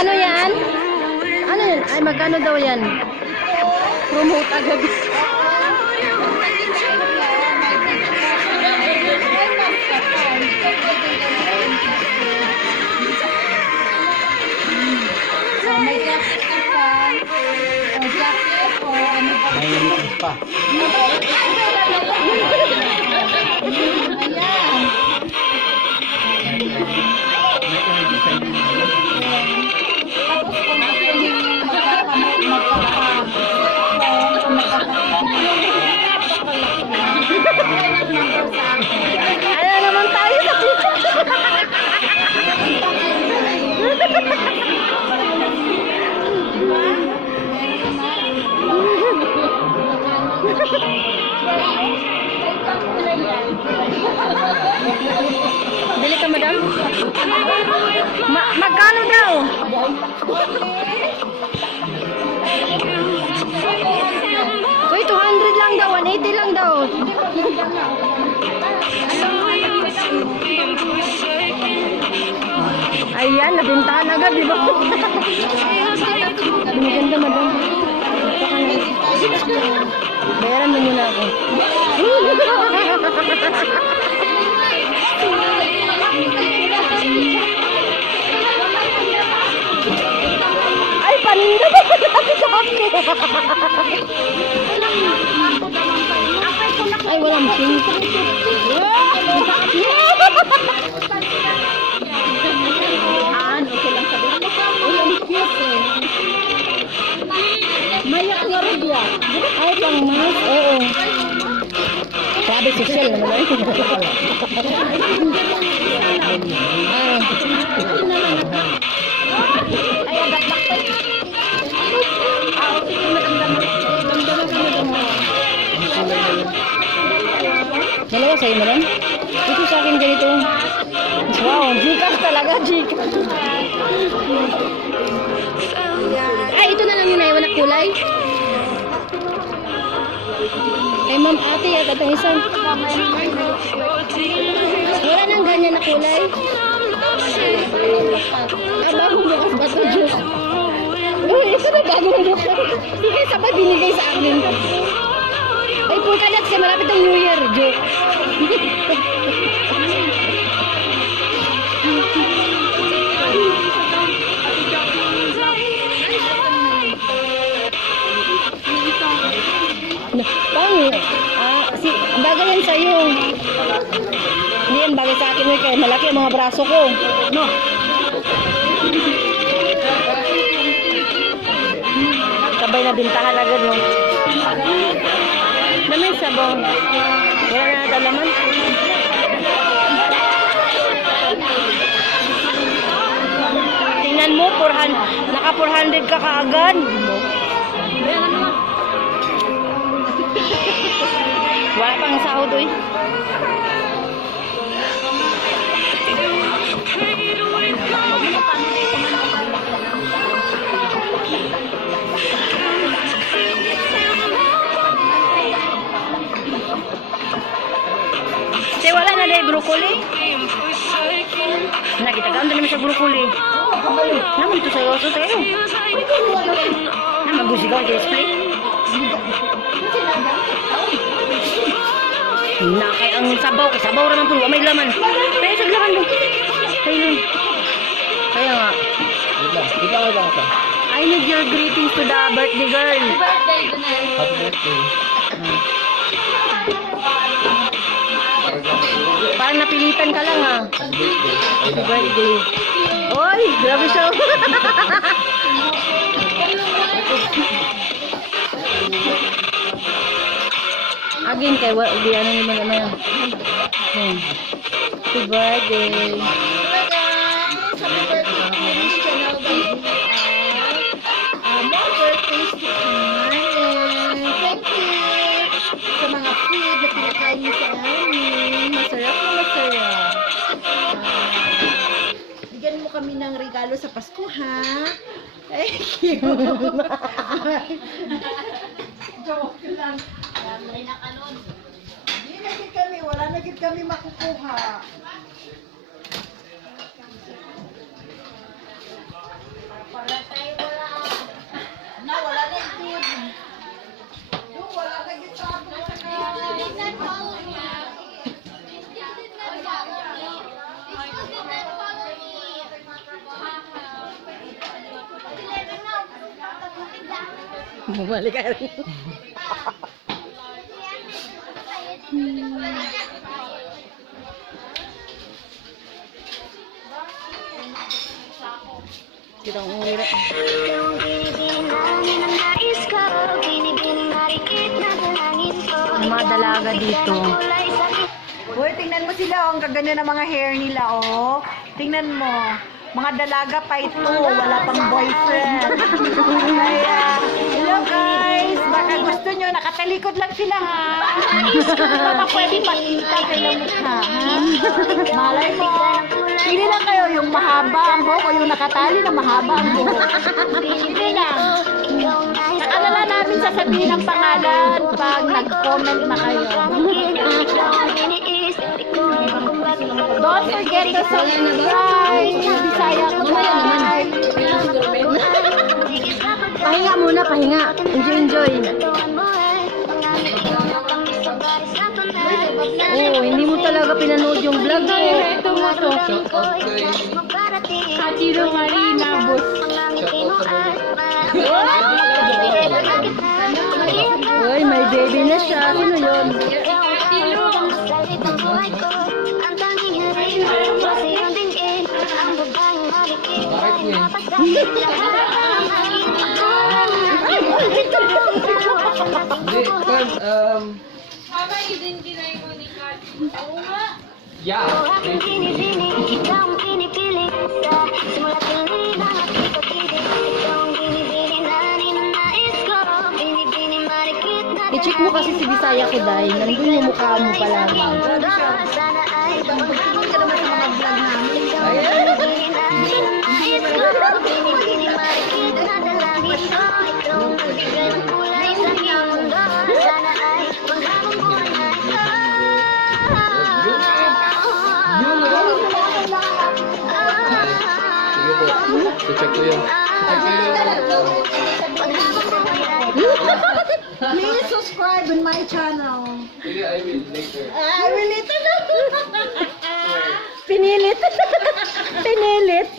Magkano yan? Ano yan? Ay, magkano daw yan? Promote agad. May jacket ka pa. O jacket o ano pa. May litis pa. Ayan. Tapos kung gusto niyo Ano naman tayo sa TikTok? Bili ka, madam? Magkano daw? Uy, 200 lang daw, 180 lang daw. Ayan, nabintahan agad, di ba? Maganda, madam. Bayaran mo muna ako. Ay, paninda ba natin sa kami? Ay, walang pink. okay lang sabi. Walang cute eh. Mayak nga rin yan. Ay, pang mas. Oo. Sabi social naman. Ay, agad bakit. Okay, Dalawa sa'yo mo rin? Ito sa akin ganito. Wow, Gcash talaga, Gcash. Ay, ito na lang yung naiwan na kulay. Kay ma'am ate at itong isang. Wala nang ganyan na kulay. Ah, bagong bukas ba ito, Diyos? Uy, ito na bagong bukas. Sige, sabay binigay sa akin. Ay, punta na kasi malapit ang New Year, joke. Bagay yan sa'yo. Hindi yan bagay sa akin, kaya malaki ang mga braso ko. No. Sabay na bintahan agad, no? Naman sabong. Wala na natin laman. Tingnan mo, naka 400 ka kaagad. Wala pang sahod, uy. Kasi wala na dahil broccoli. Nakita ka, naman siya broccoli. Naman ito sa yoso tayo. Naman gusigaw ang display. Nakay ang sabaw, sabaw naman po, may laman. Kaya sa laman mo. Kaya nga. Ito lang ito. I need your greetings to the birthday girl. birthday ko na. Happy birthday. Parang napilitan ka lang, ha. Happy birthday. Happy birthday. Oy, grabe siya. Again, kay di ano naman naman. Happy birthday. Happy birthday to Miss Chanel Baby. More birthdays to come. Thank you sa mga food na pinakain niyo sa amin. Masarap na masarap. Bigyan mo kami ng regalo sa Pasko, ha? Thank you. Joke lang. Hindi na gid kami, wala na gid kami makukuha. Bumalik ka rin. Kitang umira. Mga dalaga dito. Uy, tingnan mo sila, oh. Ang gaganda ng mga hair nila, oh. Tingnan mo. Mga dalaga pa ito, wala pang boyfriend. Kaya, hello guys. Baka gusto nyo, nakatalikod lang sila, ha. Baka pwede makita kayo ng mukha, ha. Malay mo. Pili lang kayo, yung mahaba ang buhok o yung nakatali na mahaba ang buhok. Pili lang. Saka na namin sasabihin ang pangalan pag nag-comment na kayo. Don't forget to subscribe. Bisaya ko tayo. Pahinga muna, pahinga. Enjoy. Oh, hindi mo talaga pinanood yung vlog ko. Ito mo to. Shout out kay... Hatiro Marina, boss. Shout out sa Uy, may baby na siya. Sino yun? Bakit niya? Hindi, kan, yeah. I-check mo kasi si Bisaya ko dahil nandun yung mukha mo pala. Sige po. I-check ko yun. Please subscribe on my channel. Sige, I will later. I will later na. Pinilit. Pinilit.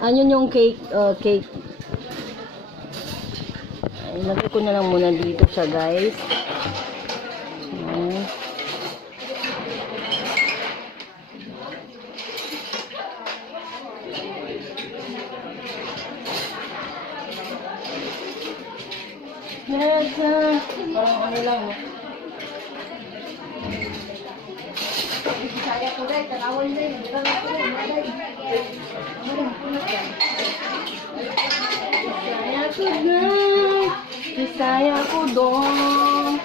Ano yung cake? Cake. Ilagay ko na lang muna dito siya, guys. Ayan. Yes, parang ano lang. Bisaya ko dahil, tanawin na yun. Bisaya ko dong. Bisaya ko dong.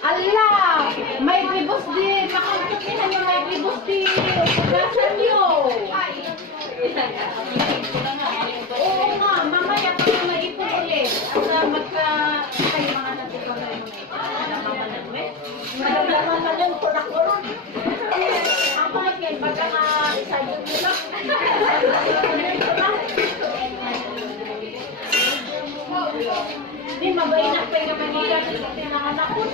Allah! May ribos din! Makuntukihan nyo may ribos din! Ugasan nyo! Oo nga, mamaya pa na maipon ulit. At magka... Kayo mga natin pa kayo Madalaman na lang po na koron. Ang Michael, baga nga isayo nyo lang. Di mabay na pa yung Manila sa pinanganak ko.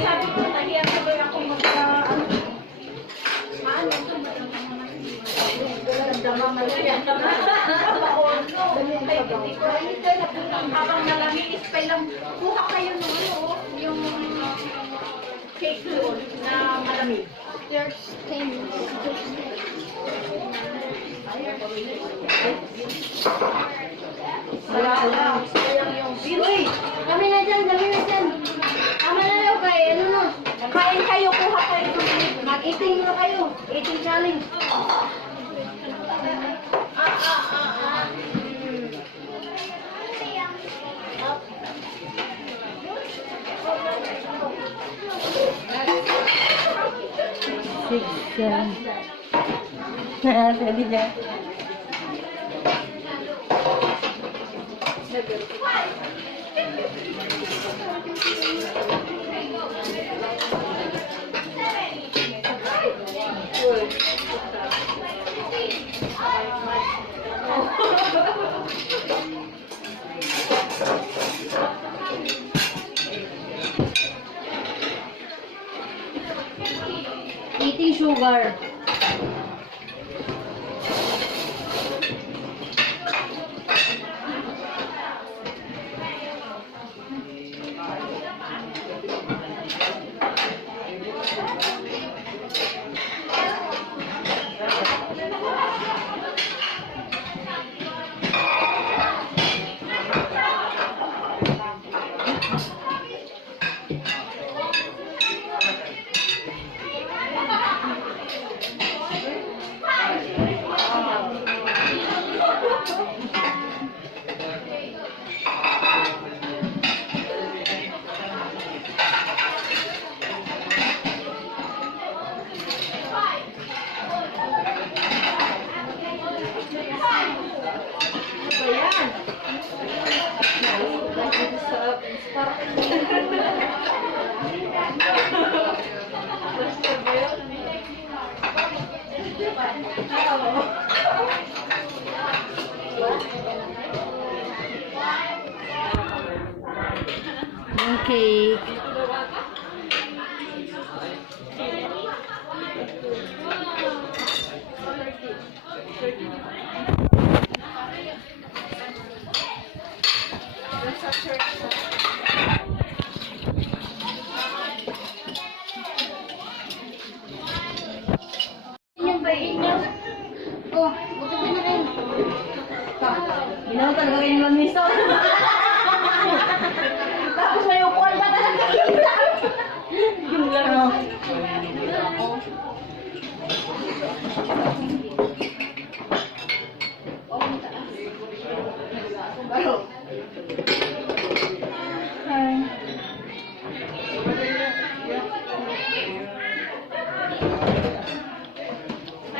Sabi ko, nahiyan ko ba ako magka... Habang nalamiis pa lang, kuha kayo ng cake doon na malamig. There's 10. Wala. Uy! Kami na dyan, kami na dyan. Tama na lang kayo, ano na. Kain kayo, kuha kayo. Mag-eating na kayo. Eating challenge. Pwede dyan. Eating sugar. Yung cake. Yung bayin niya. Oh, buto na rin. Ginawa talaga kayo ng miso. Tapos may upuan pa talaga. Yun lang.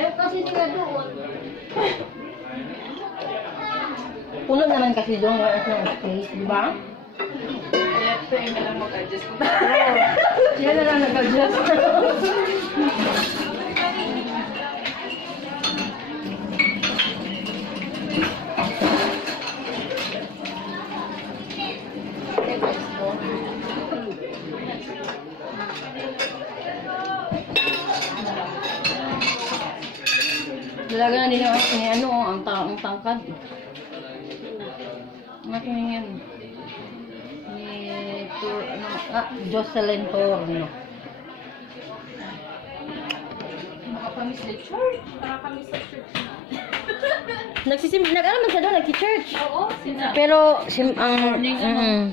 Ayaw kasi sila doon. Puno naman kasi doon wala ng space, di ba? Yan na lang mag-adjust. Yan na lang nag-adjust. Dalaga na din ni ano, ang tangkad. Ang aking yan. Ni Jocelyn Torno. Nakakamiss sa church. Nakakamiss sa church. Nag-ano man siya doon, nag-church. Oo, sina. Pero, ang... Morning, ano? mm.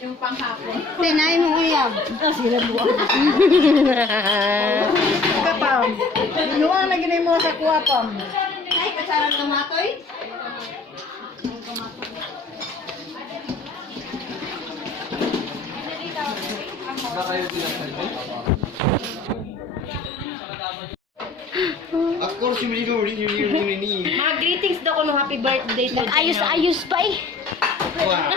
Yung panghapon. Tinayin mo uyab. Sila buwan. Kapam. Ano ang naginay mo sa kuwapam? Ay, kasarang tomatoy? Na kayo sinasabi? Of course, you need. Mga greetings daw ko ng happy birthday to Ayos-ayos pa eh. Wow.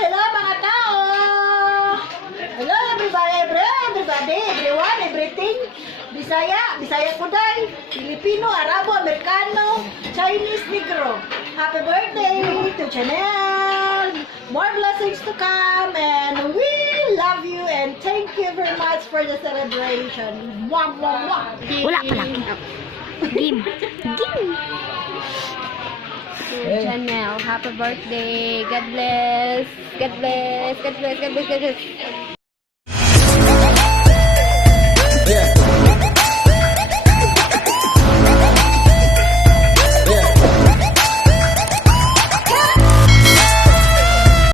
Hello mga tao! Hello everybody, everyone, everything. Bisaya Kuday, Filipino, Arabo, Amerikano, Chinese, Negro. Happy birthday to Chanel. More blessings to come and we love you and thank you very much for the celebration. Mwah, mwah, mwah. Wala pa lang. Game. Game. Chanel, happy birthday. God bless. God bless. God bless. God bless. God bless.